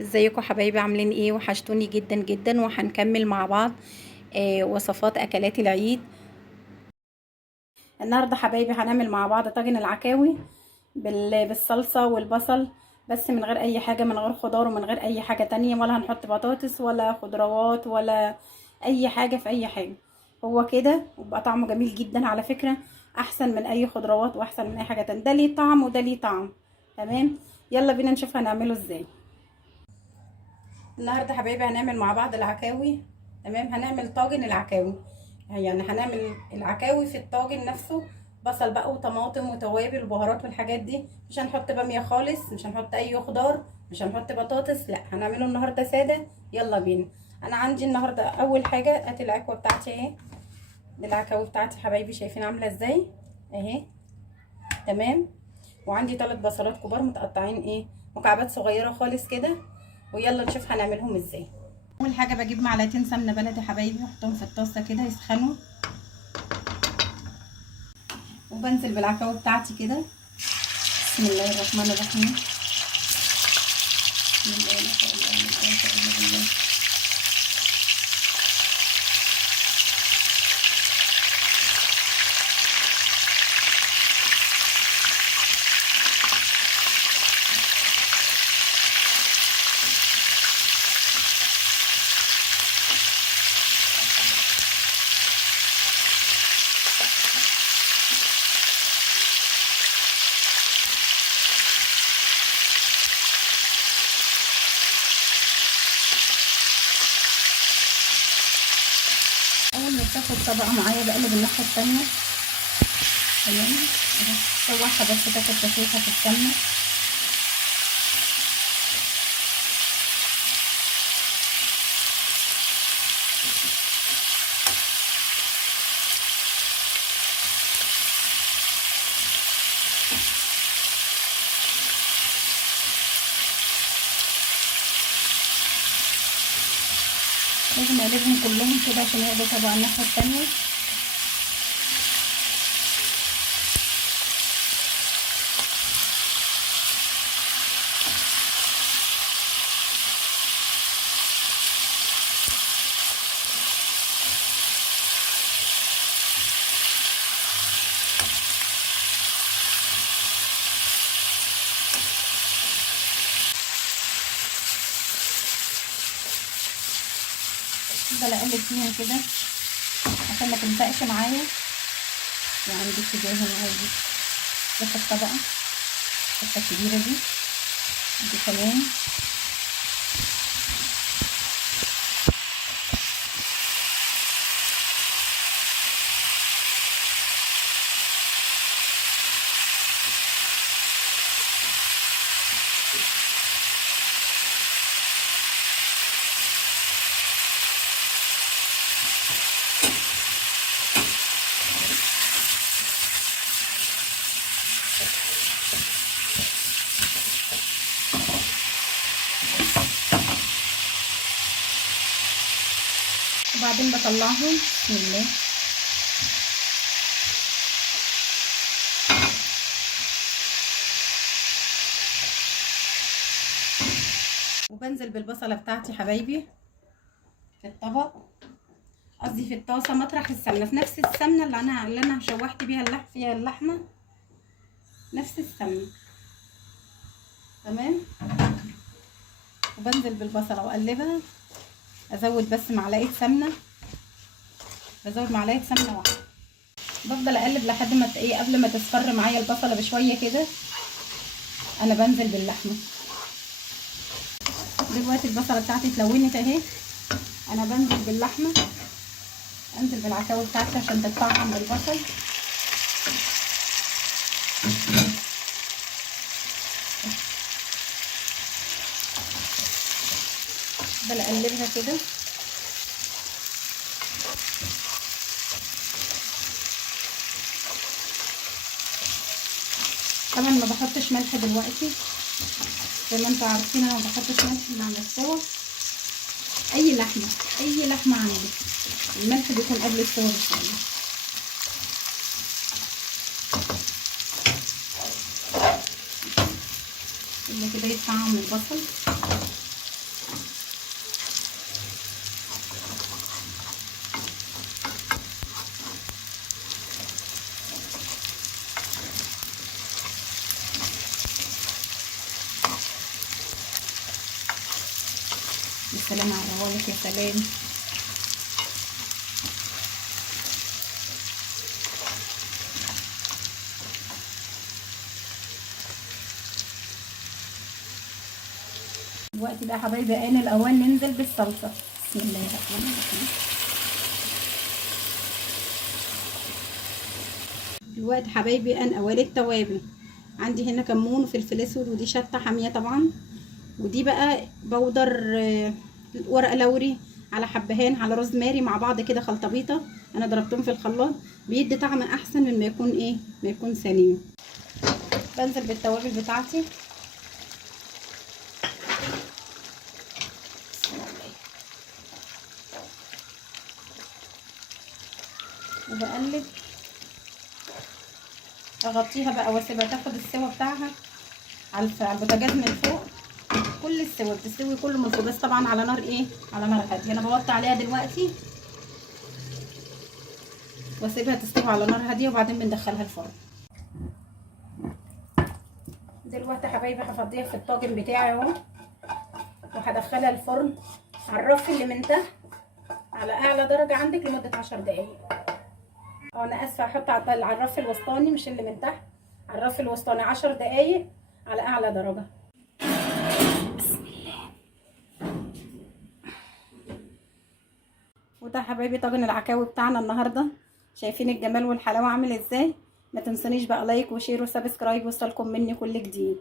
ازيكم حبايبي؟ عاملين ايه؟ وحشتوني جدا جدا. وهنكمل مع بعض وصفات اكلات العيد. النهارده حبايبي هنعمل مع بعض طاجن العكاوي بالصلصه والبصل، بس من غير اي حاجه، من غير خضار ومن غير اي حاجه تانية، ولا هنحط بطاطس ولا خضروات ولا اي حاجه في اي حاجه. هو كده وبقى طعمه جميل جدا على فكره، احسن من اي خضروات واحسن من اي حاجه تانية. ده ليه طعم وده ليه طعم. تمام، يلا بينا نشوف هنعمله ازاي. النهارده حبايبي هنعمل مع بعض العكاوي. تمام، هنعمل طاجن العكاوي. يعني هنعمل العكاوي في الطاجن نفسه، بصل بقى وطماطم وتوابل وبهارات والحاجات دي. مش هنحط باميه خالص، مش هنحط اي خضار، مش هنحط بطاطس، لا هنعمله النهارده ساده. يلا بينا. انا عندي النهارده اول حاجه ادي العكوه بتاعتي اهي. دي العكاوي بتاعتي حبايبي، شايفين عامله ازاي اهي. تمام. وعندي 3 بصلات كبار متقطعين ايه مكعبات صغيره خالص كده. ويلا نشوف هنعملهم ازاي. اول حاجه بجيب معلقتين سمنه بلدي حبايبي، واحطهم في الطاسه كده يسخنوا، وبنزل بالعكاوي بتاعتي كده. بسم الله الرحمن الرحيم. بسم الله ما شاء الله ما شاء الله بالله. اول ما بتاخد طبقه معايا بقلب الناحيه الثانيه. تمام، شوحها بس تاخد تشويحه في السمنه. لازم اقلبهم كلهم كده عشان ياخدوا طبقه الناحيه الثانيه. افضل اقلب فيهم كده عشان ما تلزقش معايا. وعندي اتجاه هنا عايزة تاخد طبقه الحته الكبيره دي كمان. وبعدين بطلعهم. بسم الله. وبنزل بالبصله بتاعتي حبايبي في الطبق، قصدي في الطاسه مطرح السمنه، في نفس السمنه اللي انا شوحت بيها فيها اللحمه، نفس السمنه. تمام. وبنزل بالبصله واقلبها. ازود بس معلقه سمنه، بزود معلقه سمنه واحده. بفضل اقلب لحد ما ايه، قبل ما تصفر معايا البصله بشويه كده انا بنزل باللحمه. دلوقتي البصله بتاعتي اتلونت اهي، انا بنزل باللحمه، انزل بالعكاوي بتاعتي عشان تتطعم بالبصل. بفضل اقلبها كده. طبعا ما بحطش ملح دلوقتي، زي ما انتوا عارفين انا ما بحطش ملح مع السوا. اي لحمه عندي الملح بيكون قبل السوا بشويه. اللي كده يطعم البصل. سلام على الروايح، يا سلام. دلوقتي بقى يا حبايبي ان الاوان ننزل بالصلصه. بسم الله الرحمن الرحيم. دلوقتي حبايبي ان اوان التوابل. عندي هنا كمون وفلفل اسود، ودي شطه حاميه طبعا، ودي بقى بودر ورق لوري على حبهان على روزماري مع بعض كده خلطبيطه. انا ضربتهم في الخلاط، بيدي طعم احسن من ما يكون ايه، ما يكون سليم. بنزل بالتوابل بتاعتي. وبقلب، اغطيها بقى واسيبها تاخد السوا بتاعها على البوتاجاز من فوق. كل السوا بتستوي كله من فوق، بس طبعا على نار ايه، على نار هاديه. انا بوطي عليها دلوقتي واسيبها تستوي على نار هاديه، وبعدين بندخلها الفرن. دلوقتي يا حبايبي هفضيها في الطاجن بتاعي اهو، وهدخلها الفرن على الرف اللي من تحت على اعلى درجه عندك لمده 10 دقايق. انا اسفه، هحط على الرف الوسطاني مش اللي من تحت، على الرف الوسطاني 10 دقايق على اعلى درجه. بسم الله. وده حبايبي طاجن العكاوي بتاعنا النهارده. شايفين الجمال والحلاوه عامل ازاي؟ ما تنسونيش بقى لايك وشير وسبسكرايب، وصلكم مني كل جديد.